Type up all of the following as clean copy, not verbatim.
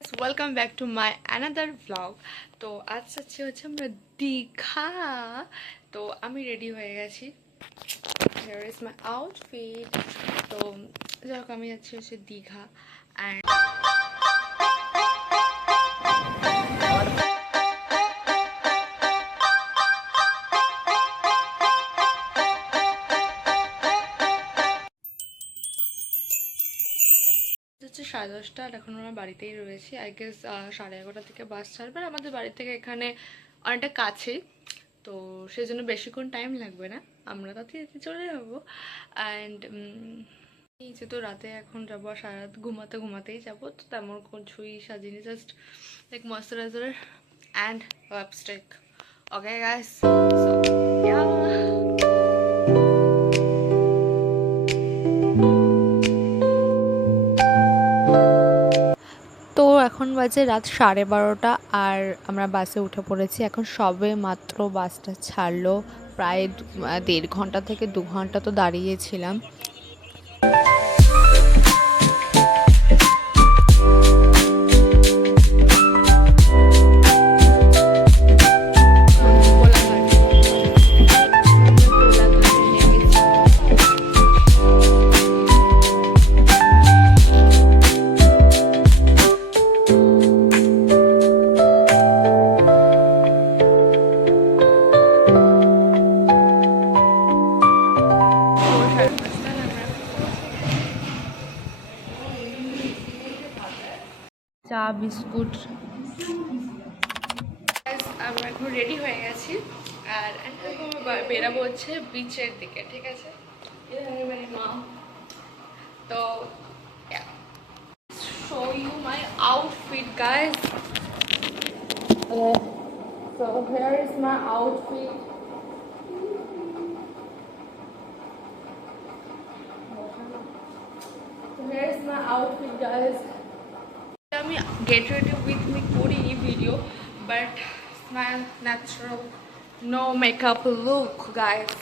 Welcome back to my another vlog. তো আজ যাচ্ছি হচ্ছে আমরা দীঘা। তো আমি রেডি হয়ে গেছি, হিয়ার ইজ মাই আউটফিট। তো যাই হোক, আমি যাচ্ছি হচ্ছে দীঘা। অ্যান্ড হচ্ছে 10:30, আর এখন আমরা বাড়িতেই রয়েছি। আই গেস 11:30 থেকে বাস ছাড়বে। আর আমাদের বাড়ি থেকে এখানে অনেকটা কাছে, তো সেই জন্য বেশিক্ষণ টাইম লাগবে না, আমরা তাড়াতাড়ি চলে যাবো। অ্যান্ড এই যে তো রাতে এখন যাবো, আর সারা রাত ঘুমাতেই যাবো। তো তেমন কিছুই সাজিনি, just like moisturizer and lipstick. Okay guys, so yeah. তো এখন বাজে রাত 12:30, আর আমরা বাসে উঠে পড়েছি। এখন সবে মাত্র বাসটা ছাড়লো, প্রায় 1.5 ঘন্টা থেকে 2 ঘন্টা তো দাঁড়িয়েছিলাম। চা বিস্কুট। আমরা এখন রেডি হয়ে গেছি, আর এখন বেরাবো হচ্ছে বিচের দিকে, ঠিক আছে? মা, তো show you my outfit, guys. So here is my outfit. So here is my outfit, guys. আমি গেট রেডি উইথ মি করি video, but my natural no makeup look, guys.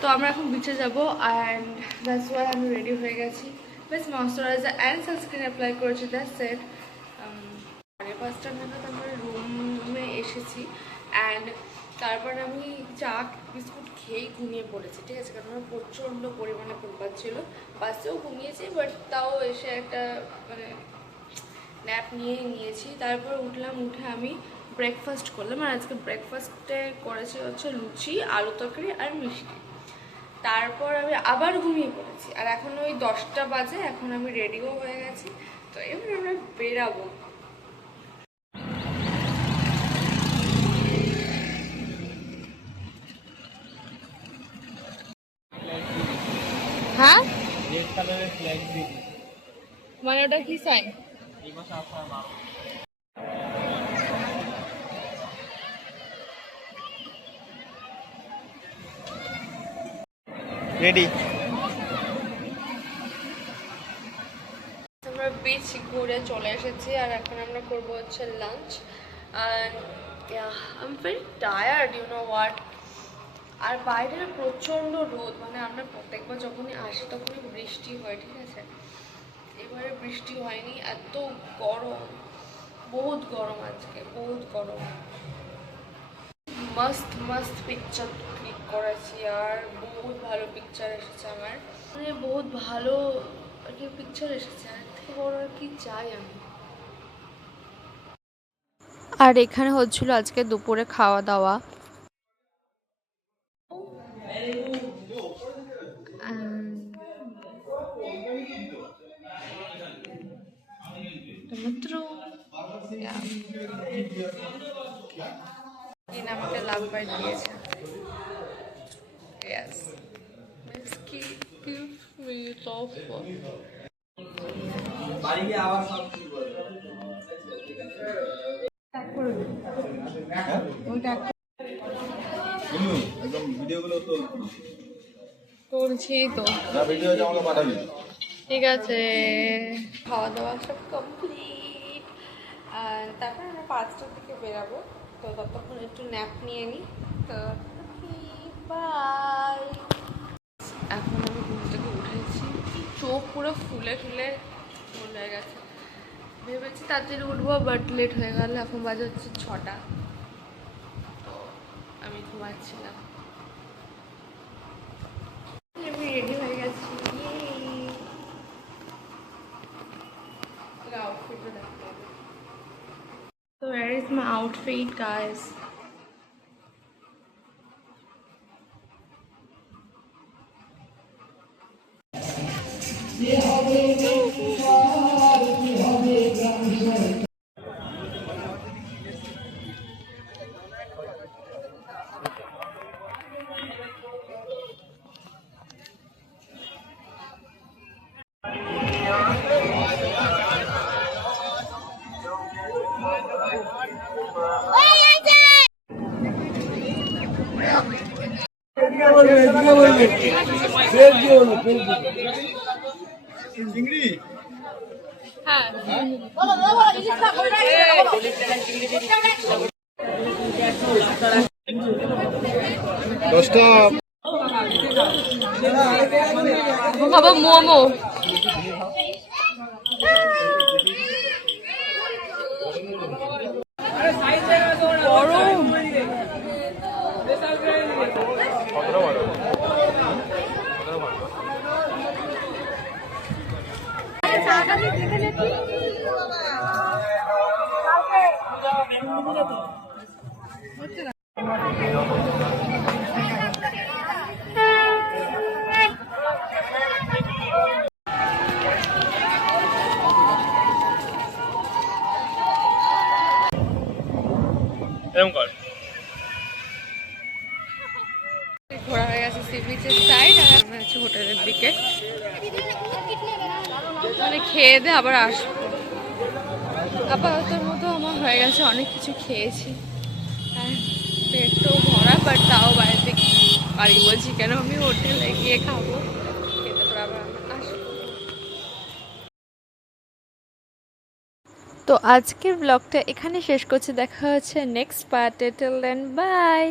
তো আমরা এখন বিচে যাবো, অ্যান্ড দ্যাটস ওয়াই আমি ready হয়ে গেছি। বেশ ময়শ্চারাইজার অ্যান্ড সানস্ক্রিন অ্যাপ্লাই করেছি, দ্যাটস সেট। 5:30 নাগাদ আমরা রুমে এসেছি, অ্যান্ড তারপর আমি চা বিস্কুট খেয়েই ঘুমিয়ে পড়েছি, ঠিক আছে? কারণ আমার প্রচণ্ড পরিমাণে ঘুম পাচ্ছিলো। বাসেও ঘুমিয়েছি, বাট তাও এসে একটা মানে ন্যাপ নিয়েছি। তারপর উঠলাম, উঠে আমি ব্রেকফাস্ট করলাম। আর আজকে ব্রেকফাস্টে করেছি হচ্ছে লুচি, আলু তরকারি আর মিষ্টি। তারপর আমি আবার ঘুমিয়ে পড়েছি, আর এখন ওই 10টা বাজে, এখন আমি রেডিও হয়ে গেছি। তো এবার আমরা বেরাবো। হ্যাঁ, মানে ওটা কি সাইন? রেডি। আমরা বিচ ঘুরে চলে এসেছি, আর এখন আমরা করবো হচ্ছে লাঞ্চ। আর I am very tired, you know what. আর বাইরে প্রচণ্ড রোদ, মানে আমরা প্রত্যেকবার যখনই আসি তখনই বৃষ্টি হয়, ঠিক আছে? এবারে বৃষ্টি হয়নি, এত গরম, বহুত গরম, আজকে বহুত গরম। মস্ত মস্ত পিকচার ক্লিক করেছি, আর বহুত ভালো পিকচার এসেছে আমার, মানে বহুত ভালো আর কি পিকচার এসেছে। আর থেকে বড় আর কি চাই আমি। আর এখানে হচ্ছিল আজকে দুপুরে খাওয়া দাওয়া। আমাকে লাভ বাইট দিয়েছে। Yes. Miss give me love. করছি তো, ঠিক আছে। খাওয়া দাওয়া সব কমপ্লিট, আর তারপর আমরা 5টার দিকে বেরাবো। তো ততক্ষণ একটু ন্যাপ নিয়ে নিই। তো বাই। এখন আমি ঘুম থেকে উঠেছি, চোখ পুরো ফুলে ফুলে হয়ে গেছে। ভেবেছি তাড়াতাড়ি উঠবো, বাট লেট হয়ে গেল। এখন বাজে হচ্ছে 6টা, তো আমি ঘুমাচ্ছিলাম। আমি রেডি হয়ে গেছি। আউটফিটও দেখতে হবে। So where is my outfit, guys? হ্যাঁ, খাবো মোমো। ঘোরা হয়ে গেছে সি বিচের সাইড, আর আমরা হচ্ছে হোটেলের দিকে, মানে খেয়ে দিয়ে আবার আসবো। আপাততর মতো আমার হয়ে গেছে, অনেক কিছু খেয়েছি আর পেটটাও ভরা, বাট তাও বাড়িতে বাড়ি বলছি কেন, আমি হোটেলে গিয়ে খাবো, খেতে পর আবার আসবো। তো আজকের ব্লগটা এখানে শেষ করছি, দেখা হচ্ছে নেক্সট পার্টে। Till then by.